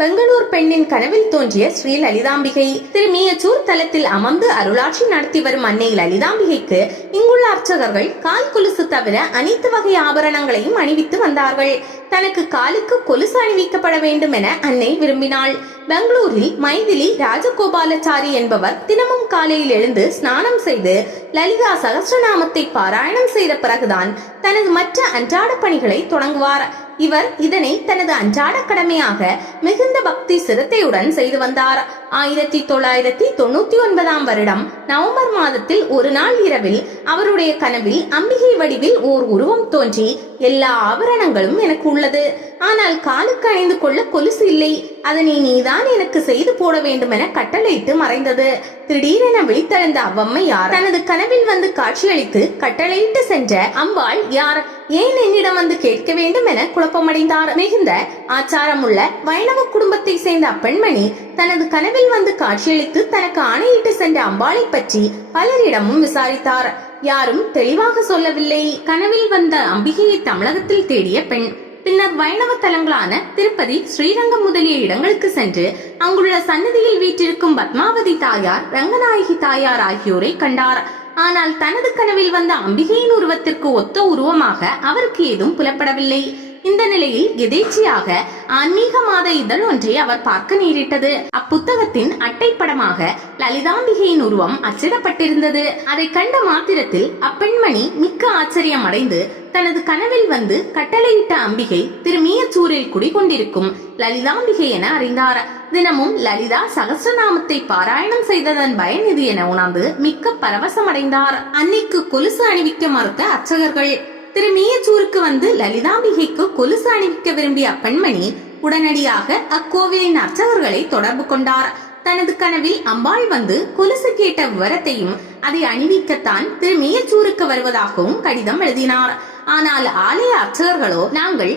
பெங்களூர் பெண்ணின் கனவில் தோன்றிய ஸ்ரீ லலிதாம்பிகை. திருமியச்சூர் தலத்தில் அமர்ந்து அருளாட்சி நடத்தி வரும் அன்னை லலிதாம்பிகைக்கு இங்குள்ள அர்ச்சகர்கள் கால் கொலுசு தவிர அனைத்து வகை ஆபரணங்களையும் அணிவித்து வந்தார்கள். தனக்கு காலுக்கு கொலுசு அணிவிக்கப்பட வேண்டும் என அன்னை விரும்பினாள். பெங்களூரில் மைதிலி ராஜகோபாலாச்சாரி என்பவர் தினமும் காலையில் எழுந்து ஸ்நானம் செய்து லலிதா சகஸ்ரநாமத்தை பாராயணம் செய்த பிறகுதான் தனது மற்ற அன்றாட பணிகளை தொடங்குவார். இவர் இதனை தனது அன்றாட கடமையாக மிகுந்த பக்தி சிரத்தையுடன் செய்து வந்தார். 1999 வருடம் நவம்பர் மாதத்தில் ஒரு நாள் இரவில் அவருடைய கனவில் அம்பிகை வடிவில் ஓர் உருவம் தோன்றி, எல்லா ஆபரணங்களும் எனக்கு உள்ளது, ஆனால் காலுக்கு அணிந்து கொள்ள கொலுசு இல்லை, அதனை நீதான் எனக்கு செய்து போட வேண்டும் என கட்டளையிட்டு மறைந்தது. திடீரென விழித்தெழுந்த அவ்வம்மை யார்? தனது கனவில் வந்து காட்சியளித்து கட்டளையிட்டு சென்ற அம்பாள் யார்? ஏன் என்னிடம் வந்து கேட்க வேண்டும் என குழப்பமடைந்தார். மிகுந்த ஆச்சாரமுள்ள வைணவ குடும்பத்தை சேர்ந்த அப்பெண்மணி தனது கனவில் வந்து காட்சியளித்து தனக்கு ஆணையிட்டு சென்ற அம்பாளை பற்றி பலரிடமும் விசாரித்தார். யாரும் தெளிவாக சொல்லவில்லை. கனவில் வந்த அம்பிகையை தமிழகத்தில் தேடிய பெண் பின்னர் வைணவ தலங்களான திருப்பதி, ஸ்ரீரங்கம் முதலிய இடங்களுக்கு சென்று அங்குள்ள சன்னதியில் வீற்றிருக்கும் பத்மாவதி தாயார், ரங்கநாயகி தாயார் ஆகியோரை கண்டார். ஆனால் தனது கனவில் வந்த அம்பிகையின் உருவத்திற்கு ஒத்த உருவமாக அவருக்கு ஏதும் புலப்படவில்லை. இந்த நிலையில் எதேச்சியாக ஆன்மீக மாத இதழ் ஒன்றை அவர் பார்க்க நேரிட்டது. அப்புத்தகத்தின் அட்டைப்படமாக லலிதாம்பிகையின் உருவம் அச்சிடப்பட்டிருந்தது. அதை கண்ட மாத்திரத்தில் அப்பெண்மணி மிக்க ஆச்சரியம் அடைந்து தனது கனவில் வந்து கட்டளையிட்ட அம்பிகை திருமியச்சூரில் குடிகொண்டிருக்கும் லலிதாம்பிகை என அறிந்தார். தினமும் லலிதா சகஸ்ரநாமத்தை பாராயணம் செய்ததன் பயன் இது என உணர்ந்து மிக்க பரவசமடைந்தார். அன்னைக்கு கொலுசு அணிவிக்க மறுத்த அர்ச்சகர்கள் திருமியச்சூருக்கு வந்து லலிதாம்பிகைக்கு கொலுசு அணிவிக்க விரும்பிய அப்பெண்மணி உடனடியாக அக்கோவிலின் அர்ச்சகர்களை தொடர்பு கொண்டார். தனது கனவில் அம்பாள் வந்து கொலுசு கேட்ட விவரத்தையும் அதை அணிவிக்கத்தான் திருமியச்சூருக்கு வருவதாகவும் கடிதம் எழுதினார். ஆனால் ஆலய அர்ச்சகர்களோ, நாங்கள்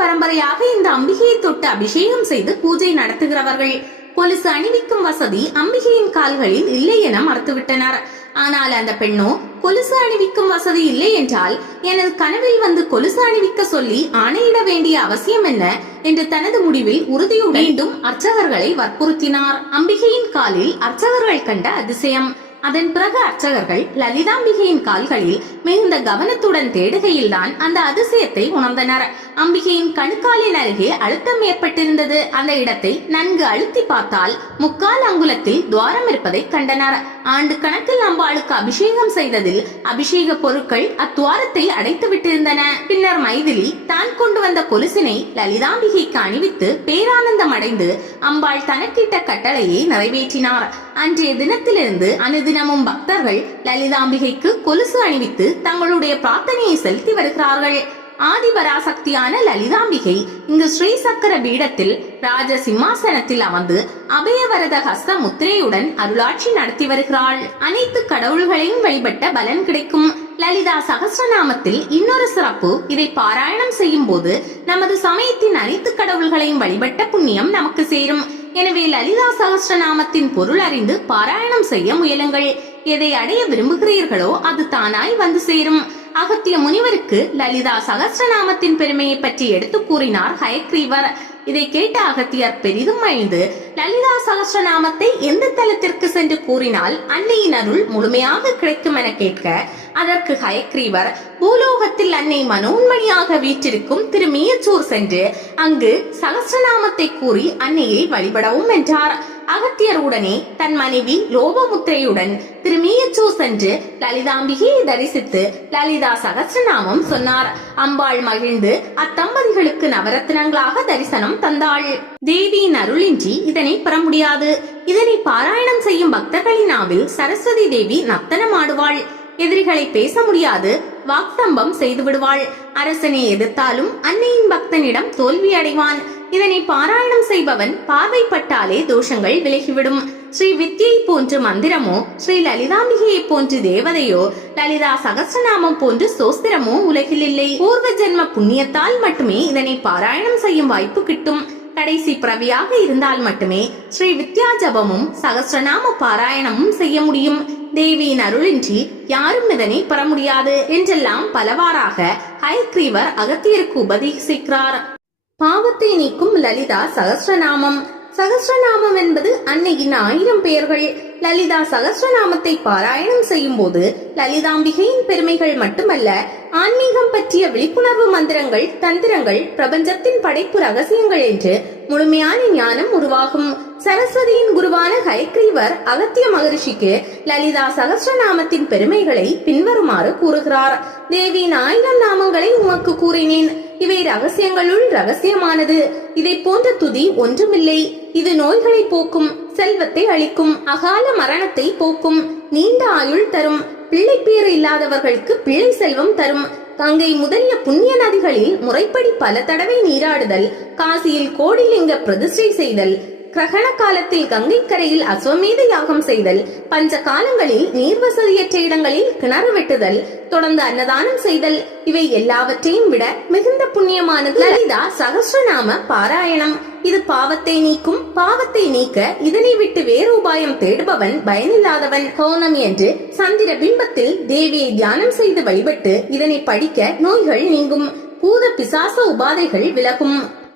பரம்பரையாக இந்த அம்பிகையை தொட்டு அபிஷேகம் செய்து பூஜை நடத்துகிறவர்கள், கொலுசு அணிவிக்கும் வசதி அம்பிகையின் கால்களில் இல்லை என மறுத்துவிட்டனர். ஆனால் அந்த பெண்ணோ, கொலுசு அணிவிக்கும் வசதி இல்லை என்றால் எனது கனவில் வந்து கொலுசு அணிவிக்க சொல்லி ஆணையிட வேண்டிய அவசியம் என்ன என்று தனது முடிவில் உறுதியுடன் மீண்டும் அர்ச்சகர்களை வற்புறுத்தினார். அம்பிகையின் காலில் அர்ச்சகர்கள் கண்ட அதிசயம். அதன் பிறகு அர்ச்சகர்கள் லலிதாம்பிகையின் கால்களில் மிகுந்த கவனத்துடன் தேடுகையில்தான் அந்த அதிசயத்தை உணர்ந்தனர். அம்பிகையின் கணுக்காலின் அருகே அழுத்தம் ஏற்பட்டிருந்தது. அந்த இடத்தை நன்கு அழுத்தி பார்த்தால் 3/4 அங்குலத்தில் துவாரம் இருப்பதை கண்டனர். ஆண்டு கணக்கில் அம்பாளுக்கு அபிஷேகம் செய்ததில் அபிஷேக பொருட்கள் அத்துவாரத்தை அடைத்து விட்டிருந்தன. பின்னர் மைதிலி தான் கொண்டு வந்த கொலுசினை லலிதாம்பிகைக்கு அணிவித்து பேரானந்தம் அடைந்து அம்பாள் தனக்கிட்ட கட்டளையை நிறைவேற்றினார். அன்றைய தினத்திலிருந்து அனுதினமும் பக்தர்கள் லலிதாம்பிகைக்கு கொலுசு அணிவித்து தங்களுடைய பிரார்த்தனையை செலுத்தி வருகிறார்கள். ஆதிபராசக்தியான லலிதாம்பிகை இங்கு ஸ்ரீ சக்கர பீடத்தில் ராஜ சிம்மாசனத்தில் அமர்ந்து அபயவரத ஹஸ்த முத்திரையுடன் அருளாட்சி நடத்தி வருகிறாள். அனைத்து கடவுள்களையும் வழிபட்ட பலன் கிடைக்கும். லலிதா சகஸ்ரநாமத்தில் இன்னொரு சிறப்பு, இதை பாராயணம் செய்யும் போது நமது சமயத்தின் அனைத்து கடவுள்களையும் வழிபட்ட புண்ணியம் நமக்கு சேரும். எனவே லலிதா சகஸ்ரநாமத்தின் பொருள் அறிந்து பாராயணம் செய்ய முயலுங்கள். எதை அடைய விரும்புகிறீர்களோ அது தானாய் வந்து சேரும். அகத்திய முனிவருக்கு லலிதா சகஸ்ரநாமத்தின் பெருமையை பற்றி எடுத்து கூறினார் ஹயக்ரீவர். இதை கேட்ட அகத்தியர் பெரிதும் மகிழ்ந்து லலிதா சகஸ்ரநாமத்தை எந்த தலத்திற்கு சென்று கூறினால் அன்னையின் அருள் முழுமையாக கிடைக்கும் என கேட்க, அதற்கு ஹயக்ரீவர் பூலோகத்தில் அன்னை மனோன்மணியாக வீற்றிருக்கும் திருமியச்சூர் சென்று அங்கு சகஸ்ரநாமத்தை கூறி அன்னையை வழிபடவும் என்றார். அகத்தியர் உடனே தன் மனைவி லோபமுத்திரையுடன் திருமியச்சூர் சென்று லலிதாம்பிகையை தரிசித்து லலிதா சகஸ்ரநாமம் சொன்னார். அம்பாள் மகிழ்ந்து அத்தம்பதிகளுக்கு நவரத்னங்களாக தரிசனம் தந்தாள். தேவியின் அருளின்றி இதனை பெற முடியாது. இதனை பாராயணம் செய்யும் பக்தர்களின் நாவில் சரஸ்வதி தேவி நர்த்தனம் ஆடுவாள். எதிரிகளை பேச முடியாது வாக்தம்பம் செய்து விடுவாள். அரசனை எதிர்த்தாலும் அன்னையின் பக்தனிடம் தோல்வி அடைவான். இதனை பாராயணம் செய்பவன் பார்வைப்பட்டாலே தோஷங்கள் விலகிவிடும். ஸ்ரீ வித்யை போன்று மந்திரமோ, ஸ்ரீ லலிதாம்பிகையை போன்று தேவதையோ, லலிதா சகஸ்ரநாமம் போன்று சோஸ்திரமோ உலகில் இல்லை. பூர்வ ஜென்ம புண்ணியத்தால் மட்டுமே இதனை பாராயணம் செய்யும் வாய்ப்பு கிட்டும். கடைசி பிறவியாக இருந்தால் மட்டுமே ஸ்ரீ வித்யா ஜபமும் சகஸ்ரநாம பாராயணமும் செய்ய முடியும். தேவியின் அருளின்றி யாரும் இதனை பெற முடியாது என்றெல்லாம் பலவாறாக ஹயக்ரீவர் அகத்தியருக்கு உபதேசிக்கிறார். பாவத்தை நீக்கும் லலிதா சகஸ்ரநாமம். சகஸ்ரநாமம் என்பது அன்னையின் 1000 பெயர்கள். லலிதா சகஸ்ரநாமத்தை பாராயணம் செய்யும் போது லலிதாம்பிகையின் பெருமைகள் மட்டுமல்ல, ஆன்மீகம் பற்றிய விழிப்புணர்வு மந்திரங்கள், தந்திரங்கள், பிரபஞ்சத்தின் படைப்பு ரகசியங்கள் என்று முழுமையான ஞானம் உருவாகும். சரஸ்வதியின் குருவான ஹயக்ரீவர் அகத்திய மகரிஷிக்கு லலிதா சகஸ்ரநாமத்தின் பெருமைகளை பின்வருமாறு கூறுகிறார். தேவியின் 1000 நாமங்களை உமக்கு கூறினேன். இவை ரகசியங்களுள் ரகசியமானது. இதை போன்ற துதி ஒன்றுமில்லை. இது நோய்களை போக்கும், செல்வத்தை அளிக்கும், அகால மரணத்தை போக்கும், நீண்ட ஆயுள் தரும், பிள்ளை பேறு இல்லாதவர்களுக்கு பிள்ளை செல்வம் தரும். கங்கை முதலிய புண்ணிய நதிகளில் முறைப்படி பல தடவை நீராடுதல், காசியில் கோடிலிங்க பிரதிஷ்டை செய்தல், கிரகண காலத்தில் கங்கை கரையில் அஸ்வமேத யாகம் செய்தல், பஞ்ச காலங்களில் நீர் வசதியற்ற இடங்களில் கிணறு வெட்டுதல், தொடர்ந்து அன்னதானம் செய்தல், இவை எல்லாவற்றையும் விட மிகுந்த புண்ணியமானது லலிதா சகஸ்ரநாம பாராயணம். இது பாவத்தை நீக்கும். பாவத்தை நீக்க இதனை விட்டு வேறு உபாயம் தேடுபவன் பயனில்லாதவன். பௌர்ணமி என்று சந்திர பிம்பத்தில் தேவியை தியானம் செய்து வழிபட்டு இதனை படிக்க நோய்கள் நீங்கும், பூத பிசாச உபாதைகள் விலகும்.